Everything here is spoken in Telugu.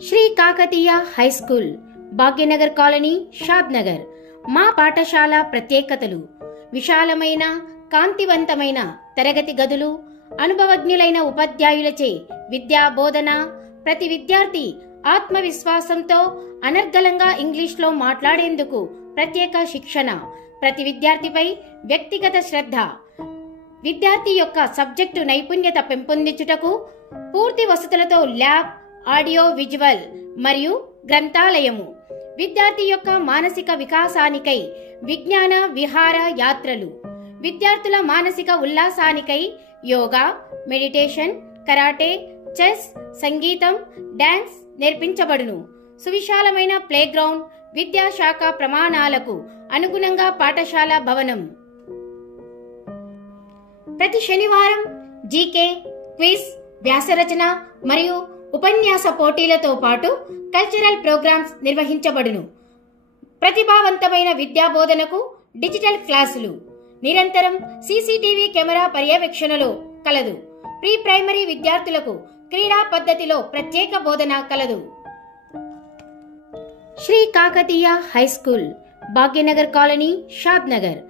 Shri Kakatiya high school, Bhagyanagar colony, Shadnagar. మా పాఠశాల ప్రత్యేకతలు: విశాలమైన, కాంతివంతమైన తరగతి గదులు, అనుభవజ్ఞులైన ఉపాధ్యాయులచే విద్యా బోధన, ప్రతి విద్యార్థి ఆత్మవిశ్వాసంతో అనర్గళంగా ఇంగ్లీష్లో మాట్లాడేందుకు ప్రత్యేక శిక్షణ, ప్రతి విద్యార్థిపై వ్యక్తిగత శ్రద్ధ, విద్యార్థి యొక్క సబ్జెక్టు నైపుణ్యత పెంపొందించుటకు పూర్తి వసతులతో ల్యాబ్, ఆడియో విజువల్ మరియు గ్రంథాలయము, విద్యార్థి యొక్క మానసిక వికాసానికై విజ్ఞాన విహార యాత్రలు, విద్యార్థుల మానసిక ఉల్లాసానికై యోగా, మెడిటేషన్, కరాటే, చెస్, సంగీతం, డాన్స్ నేర్పించబడును. సువిశాలమైన ప్లేగ్రౌండ్, విద్యాశాఖ ప్రమాణాలకు అనుగుణంగా పాఠశాల భవనం. ప్రతి శనివారం జీకే, క్విజ్, వ్యాసరచన మరియు ఉపన్యాస పోటీలతో పాటు కల్చరల్ ప్రోగ్రామ్స్ నిర్వహించబడును. ప్రతిభావంతమైన విద్యా బోధనకు డిజిటల్ క్లాసులు నిరంతరం సీసీటీవీ కెమెరా పర్యవేక్షణలో కలదు. ప్రీ ప్రైమరీ విద్యార్థులకు క్రీడా పద్ధతిలో ప్రత్యేక బోధన కలదు. Shri Kakatiya high school, Bhagyanagar colony, షాద్ నగర్.